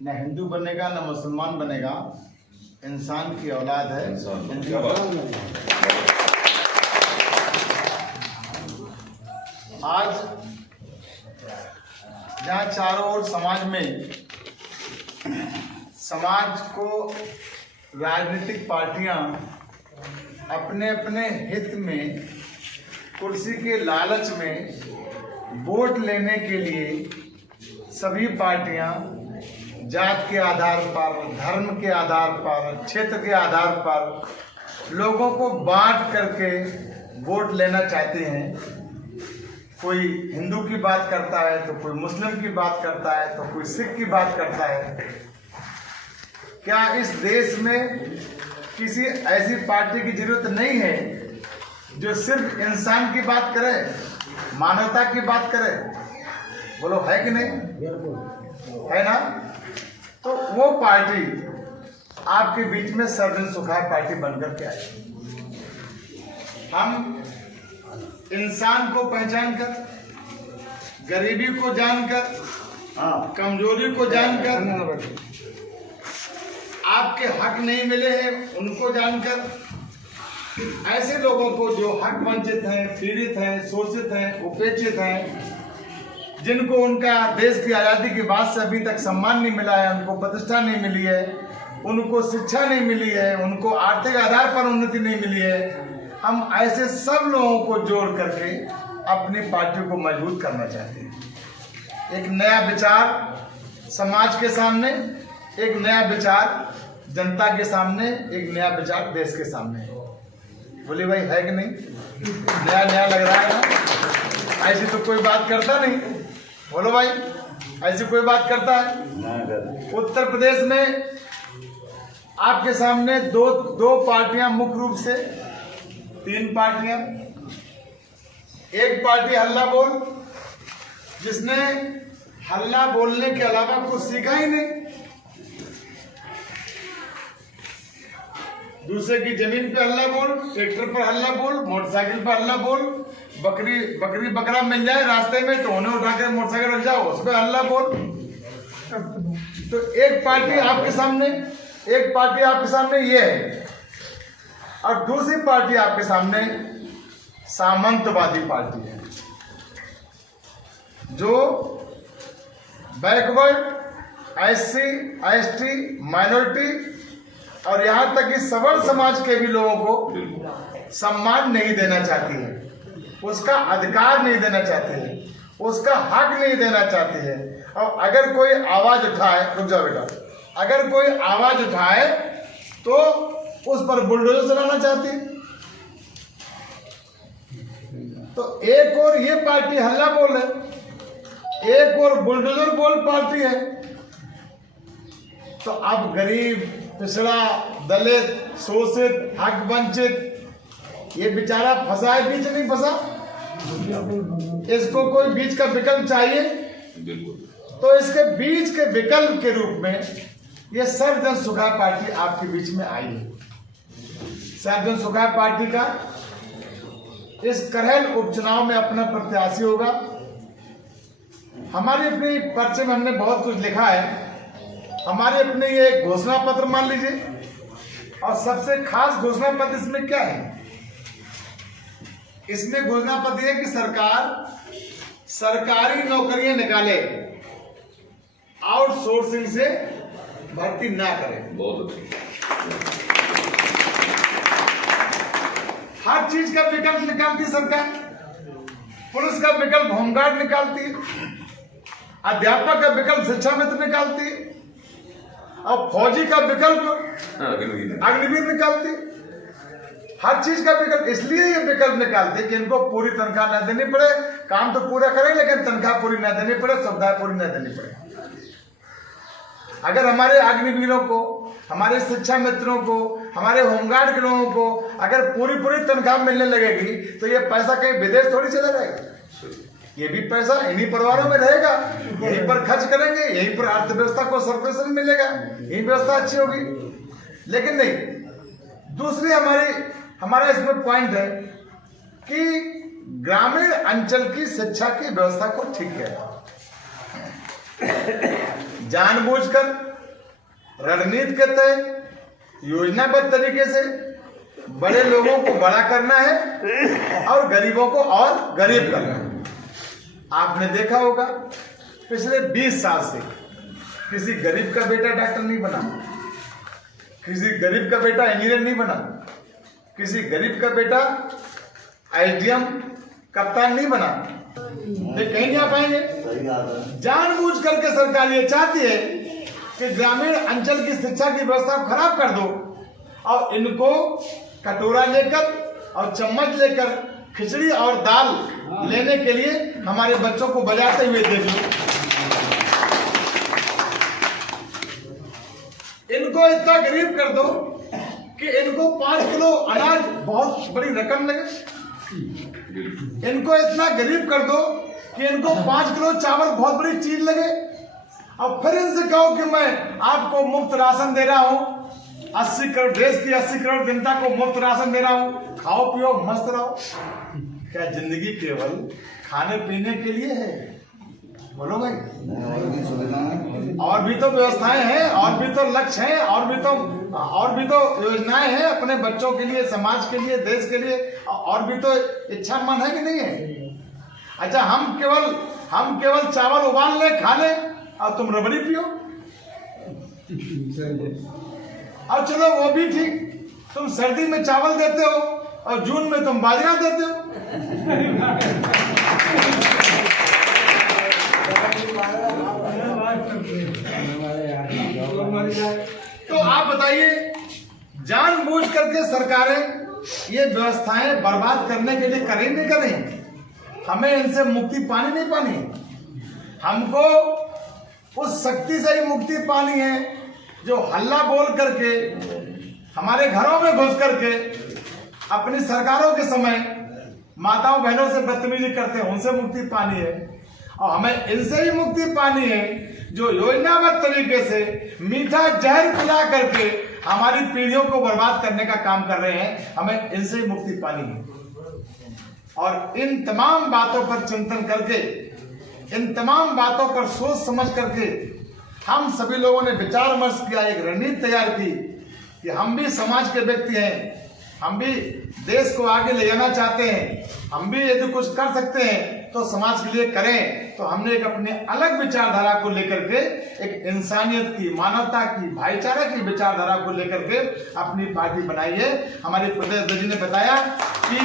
न हिंदू बनेगा न मुसलमान बनेगा, इंसान की औलाद है। आज जहाँ चारों ओर समाज को राजनीतिक पार्टियां अपने अपने हित में, कुर्सी के लालच में वोट लेने के लिए सभी पार्टियां जात के आधार पर, धर्म के आधार पर, क्षेत्र के आधार पर लोगों को बांट करके वोट लेना चाहते हैं। कोई हिंदू की बात करता है तो कोई मुस्लिम की बात करता है तो कोई सिख की बात करता है। क्या इस देश में किसी ऐसी पार्टी की जरूरत नहीं है जो सिर्फ इंसान की बात करे, मानवता की बात करे? बोलो, है कि नहीं? है ना? तो वो पार्टी आपके बीच में सर्वजन सुखाय पार्टी बनकर के आई। हम इंसान को पहचान कर, गरीबी को जानकर, कमजोरी को जानकर, आपके हक नहीं मिले हैं उनको जानकर, ऐसे लोगों को जो हक वंचित हैं, पीड़ित हैं, शोषित हैं, उपेक्षित हैं, जिनको उनका देश की आज़ादी के बाद से अभी तक सम्मान नहीं मिला है, उनको प्रतिष्ठा नहीं मिली है, उनको शिक्षा नहीं मिली है, उनको आर्थिक आधार पर उन्नति नहीं मिली है, हम ऐसे सब लोगों को जोड़ करके अपनी पार्टी को मजबूत करना चाहते हैं। एक नया विचार समाज के सामने, एक नया विचार जनता के सामने, एक नया विचार देश के सामने। बोले भाई, है कि नहीं? नया नया लग रहा है ना? ऐसी तो कोई बात करता नहीं। बोलो भाई, ऐसी कोई बात करता है? उत्तर प्रदेश में आपके सामने दो पार्टियां, मुख्य रूप से 3 पार्टियां। एक पार्टी हल्ला बोल, जिसने हल्ला बोलने के अलावा कुछ सीखा ही नहीं। दूसरे की जमीन पे हल्ला बोल, ट्रैक्टर पर हल्ला बोल, मोटरसाइकिल पर हल्ला बोल, बकरी बकरा मिल जाए रास्ते में तो उन्हें उठा कर मोटरसाइकिल रख जाओ, उस पर हल्ला बोल। तो एक पार्टी आपके सामने ये है, और दूसरी पार्टी आपके सामने सामंतवादी पार्टी है, जो बैकवर्ड, SC, ST, माइनॉरिटी और यहाँ तक कि सवर्ण समाज के भी लोगों को सम्मान नहीं देना चाहती है, उसका अधिकार नहीं देना चाहती है, उसका हक नहीं देना चाहती है। और अगर कोई आवाज उठाए, रुक जाओ बेटा, अगर कोई आवाज उठाए तो उस पर बुलडोजर चलाना चाहती है। तो एक और ये पार्टी हल्ला बोल है, एक और बुलडोजर बोल पार्टी है। तो अब गरीब, पिछड़ा, दलित, शोषित, हक वंचित, ये बेचारा फंसा है, बीच नहीं फंसा? इसको कोई बीच का विकल्प चाहिए। तो इसके बीच के विकल्प के रूप में ये सर्वजन सुखाय पार्टी आपके बीच में आई है। सर्वजन सुखाय पार्टी का इस करहल उपचुनाव में अपना प्रत्याशी होगा। हमारी अपनी पर्चे में हमने बहुत कुछ लिखा है। हमारे अपने ये घोषणा पत्र मान लीजिए, और सबसे खास घोषणा पत्र इसमें क्या है? इसमें घोषणा पत्र है कि सरकार सरकारी नौकरियां निकाले, आउटसोर्सिंग से भर्ती ना करे। बहुत अच्छा। हर चीज का विकल्प निकालती सरकार। पुलिस का विकल्प होमगार्ड निकालती है, अध्यापक का विकल्प शिक्षा मित्र निकालती है, और फौजी का विकल्प अग्निवीर निकालती। हर चीज का विकल्प इसलिए ये विकल्प निकालते कि इनको पूरी तनख्वाह न देनी पड़े, काम तो पूरा करें लेकिन तनख्वाह पूरी न देनी पड़े, सुविधाएं पूरी न देनी पड़े। अगर हमारे अग्निवीरों को, हमारे शिक्षा मित्रों को, हमारे होमगार्ड के लोगों को अगर पूरी तनख्वाह मिलने लगेगी तो ये पैसा कहीं विदेश थोड़ी चला जाएगा। ये भी पैसा इन्हीं परिवारों में रहेगा, यहीं पर खर्च करेंगे, यहीं पर अर्थव्यवस्था को सर्कुलेशन मिलेगा, यही व्यवस्था अच्छी होगी। लेकिन नहीं, दूसरी हमारा इसमें पॉइंट है कि ग्रामीण अंचल की शिक्षा की व्यवस्था को ठीक है, जानबूझकर रणनीति के तहत योजनाबद्ध तरीके से बड़े लोगों को बड़ा करना है और गरीबों को और गरीब करना है। आपने देखा होगा पिछले 20 साल से किसी गरीब का बेटा डॉक्टर नहीं बना, किसी गरीब का बेटा इंजीनियर नहीं बना, किसी गरीब का बेटा आईटीएम कप्तान नहीं बना, ये कहीं नहीं आ पाएंगे। जानबूझ करके सरकार ये चाहती है कि ग्रामीण अंचल की शिक्षा की व्यवस्था को खराब कर दो और इनको कटोरा लेकर और चम्मच लेकर खिचड़ी और दाल लेने के लिए हमारे बच्चों को बजाते हुए देख लो। इनको इतना गरीब कर दो कि इनको 5 किलो अनाज बहुत बड़ी रकम लगे, इनको इतना गरीब कर दो कि इनको 5 किलो चावल बहुत बड़ी चीज लगे, और फिर इनसे कहो कि मैं आपको मुफ्त राशन दे रहा हूं, 80 करोड़ देश की 80 करोड़ जनता को मुफ्त राशन दे रहा हूं, खाओ पियो मस्त रहो। क्या जिंदगी केवल खाने पीने के लिए है? बोलो भाई, और भी तो व्यवस्थाएं हैं, और भी तो लक्ष्य हैं, और भी तो योजनाएं हैं अपने बच्चों के लिए, समाज के लिए, देश के लिए, और भी तो इच्छा मन है कि नहीं है? अच्छा, हम केवल चावल उबाल ले खा ले और तुम रबड़ी पियो, और चलो वो भी ठीक, तुम सर्दी में चावल देते हो और जून में तुम बाजरा देते हो। तो आप बताइए, जानबूझ करके सरकारें ये व्यवस्थाएं बर्बाद करने के लिए करें नहीं करें? हमें इनसे मुक्ति पानी नहीं पानी, हमको उस शक्ति से ही मुक्ति पानी है जो हल्ला बोल करके हमारे घरों में घुस करके अपनी सरकारों के समय माताओं बहनों से बदतमीजी करते हैं, उनसे मुक्ति पानी है। और हमें इनसे ही मुक्ति पानी है जो योजनाबद्ध तरीके से मीठा जहर पिला करके हमारी पीढ़ियों को बर्बाद करने का काम कर रहे हैं, हमें इनसे ही मुक्ति पानी है। और इन तमाम बातों पर चिंतन करके, इन तमाम बातों पर सोच समझ करके हम सभी लोगों ने विचार विमर्श किया, एक रणनीति तैयार की कि हम भी समाज के व्यक्ति हैं, हम भी देश को आगे ले जाना चाहते हैं, हम भी यदि कुछ कर सकते हैं तो समाज के लिए करें। तो हमने एक अपने अलग विचारधारा को लेकर के, एक इंसानियत की, मानवता की, भाईचारा की विचारधारा को लेकर के अपनी पार्टी बनाई है। हमारे प्रदेश जी ने बताया कि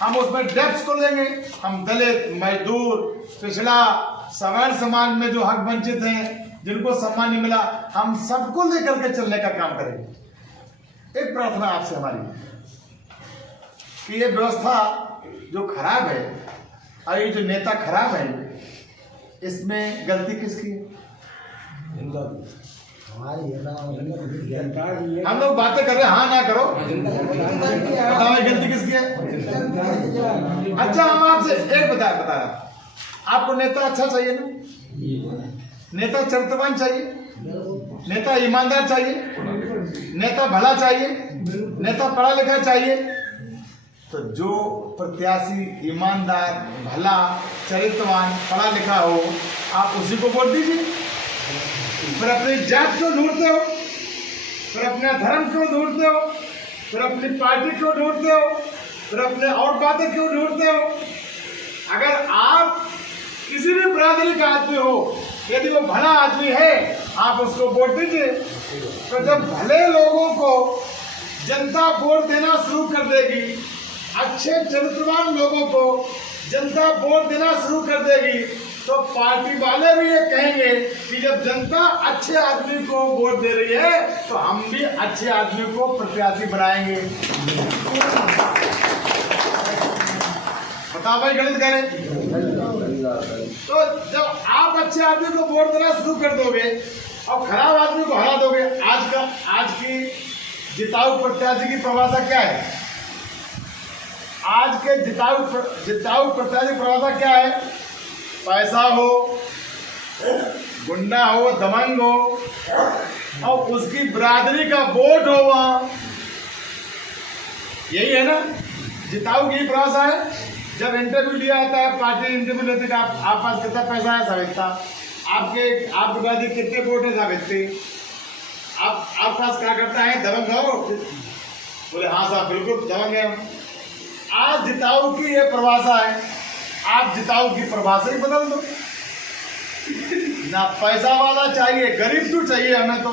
हम उसमें डेप्थ को लेंगे, हम दलित, मजदूर, पिछड़ा, सवर्ण समाज में जो हक वंचित हैं, जिनको सम्मान नहीं मिला, हम सबको लेकर के चलने का काम करेंगे। एक प्रार्थना आपसे हमारी कि ये व्यवस्था जो खराब है और ये जो नेता खराब है, इसमें गलती किसकी है? हम लोग बातें कर रहे हैं, हाँ ना करो, बताओ ये गलती किसकी है? अच्छा, हम आपसे एक बता रहा, आपको नेता अच्छा चाहिए ना? नेता चरित्रवान चाहिए, नेता ईमानदार चाहिए, नेता भला चाहिए, नेता पढ़ा लिखा चाहिए। तो जो प्रत्याशी ईमानदार, भला, चरित्रवान, पढ़ा लिखा हो, आप उसी को वोट दीजिए। फिर अपनी जात क्यों ढूंढते हो? फिर अपना धर्म क्यों ढूंढते हो? फिर अपनी पार्टी क्यों ढूंढते हो? फिर अपने और बातें क्यों ढूंढते हो? अगर आप किसी भी बरादरी का आदमी हो, यदि वो भला आदमी है, आप उसको वोट दीजिए। तो जब भले लोगों को जनता वोट देना शुरू कर देगी, अच्छे चरित्रवान लोगों को जनता वोट देना शुरू कर देगी, तो पार्टी वाले भी ये कहेंगे कि जब जनता अच्छे आदमी को वोट दे रही है तो हम भी अच्छे आदमी को प्रत्याशी बनाएंगे। बताओ भाई, गलत करें? तो जब आप अच्छे आदमी को वोट देना शुरू कर दोगे और खराब आदमी को हरा दोगे, आज की जिताऊ प्रत्याशी की परिभाषा क्या है? आज के जिताऊ प्रत्याशी परिभाषा क्या है? पैसा हो, गुंडा हो, दबंग हो और उसकी बिरादरी का वोट हो वहां, यही है ना जिताऊ की परिभाषा है। जब इंटरव्यू लिया जाता है, पार्टी इंटरव्यू लेती है, आप पास कितना पैसा है साबितता, आपके पास कितने वोट है साबितते, आप पास क्या करता है, दबंग हो? बोले हाँ साहब बिल्कुल दबंग है। आज जिताऊ की ये परिभाषा है, आप जिताऊ की परिभाषा ही बदल दो ना। पैसा वाला चाहिए, गरीब क्यों चाहिए हमें? तो